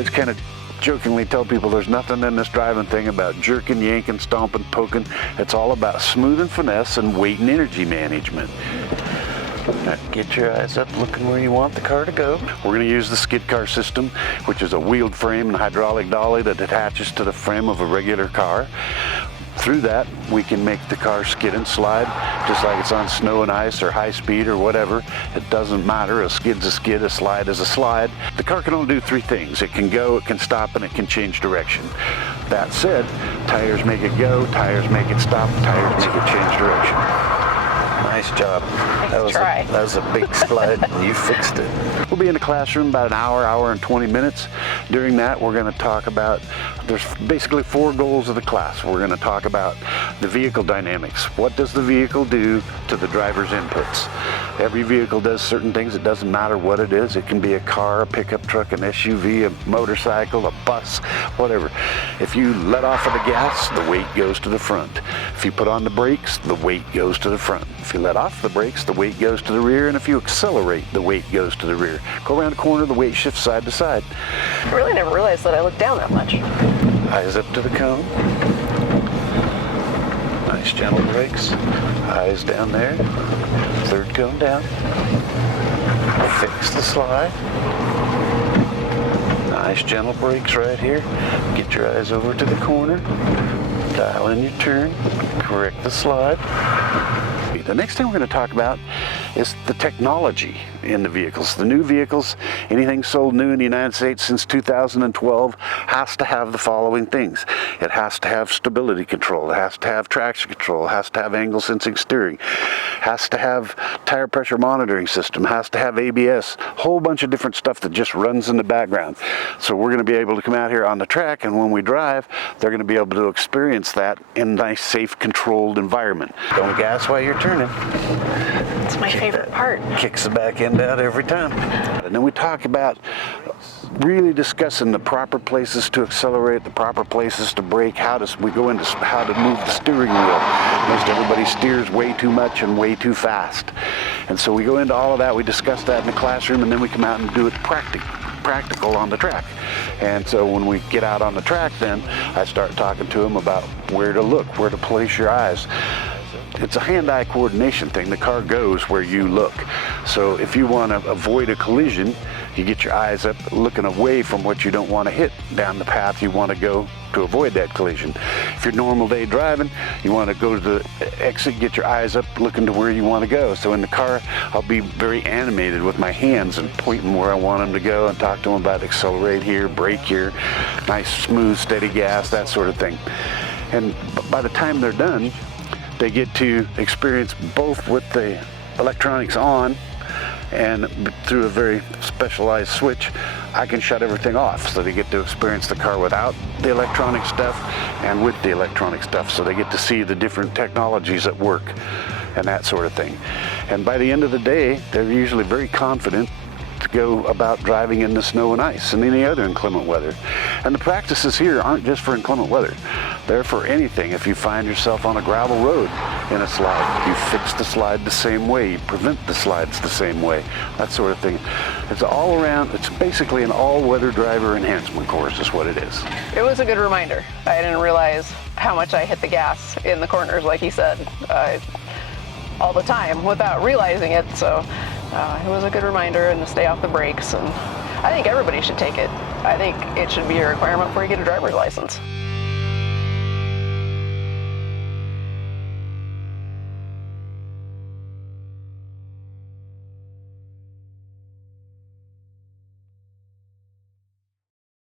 always kind of jokingly tell people there's nothing in this driving thing about jerking, yanking, stomping, poking. It's all about smooth and finesse and weight and energy management. Now, get your eyes up looking where you want the car to go. We're going to use the SkidCar system, which is a wheeled frame and hydraulic dolly that attaches to the frame of a regular car. Through that, we can make the car skid and slide, just like it's on snow and ice or high speed or whatever. It doesn't matter. A skid's a skid, a slide is a slide. The car can only do three things. It can go, it can stop, and it can change direction. That said, tires make it go, tires make it stop, tires make it change direction. Nice job. That was a big slide. You fixed it. We'll be in the classroom about an hour, hour and 20 minutes. During that, we're going to talk about, there's basically 4 goals of the class. We're going to talk about the vehicle dynamics. What does the vehicle do to the driver's inputs? Every vehicle does certain things. It doesn't matter what it is. It can be a car, a pickup truck, an SUV, a motorcycle, a bus, whatever. If you let off of the gas, the weight goes to the front. If you put on the brakes, the weight goes to the front. If you let off the brakes, the weight goes to the rear, and if you accelerate, the weight goes to the rear. Go around the corner, the weight shifts side to side. I really never realized that I looked down that much. Eyes up to the cone. Nice gentle brakes. Eyes down there. Third cone down. Fix the slide. Nice gentle brakes right here. Get your eyes over to the corner. Dial in your turn. Correct the slide. The next thing we're going to talk about is the technology in the vehicles. The new vehicles, anything sold new in the United States since 2012 has to have the following things. It has to have stability control, it has to have traction control, it has to have angle sensing steering, has to have tire pressure monitoring system, has to have ABS, a whole bunch of different stuff that just runs in the background. So we're going to be able to come out here on the track, and when we drive, they're going to be able to experience that in a nice, safe, controlled environment. Don't gas while you're turning. It's my favorite part. Kicks the back end out every time. And then we talk about really discussing the proper places to accelerate, the proper places to brake, we go into how to move the steering wheel. Most everybody steers way too much and way too fast. And so we go into all of that, we discuss that in the classroom, and then we come out and do it practical on the track. And so when we get out on the track, then I start talking to them about where to look, where to place your eyes. It's a hand-eye coordination thing. The car goes where you look. So if you want to avoid a collision, you get your eyes up looking away from what you don't want to hit down the path you want to go to avoid that collision. If you're normal day driving, you want to go to the exit, get your eyes up looking to where you want to go. So in the car, I'll be very animated with my hands and pointing where I want them to go and talk to them about accelerate here, brake here, nice smooth steady gas, that sort of thing. And by the time they're done, they get to experience both with the electronics on, and through a very specialized switch, I can shut everything off. So they get to experience the car without the electronic stuff and with the electronic stuff. So they get to see the different technologies at work and that sort of thing. And by the end of the day, they're usually very confident to go about driving in the snow and ice and any other inclement weather. And the practices here aren't just for inclement weather. They're for anything. If you find yourself on a gravel road in a slide, you fix the slide the same way, you prevent the slides the same way, that sort of thing. It's all around, it's basically an all-weather driver enhancement course is what it is. It was a good reminder. I didn't realize how much I hit the gas in the corners, like he said, all the time without realizing it. So it was a good reminder, and to stay off the brakes. And I think everybody should take it. I think it should be a requirement before you get a driver's license.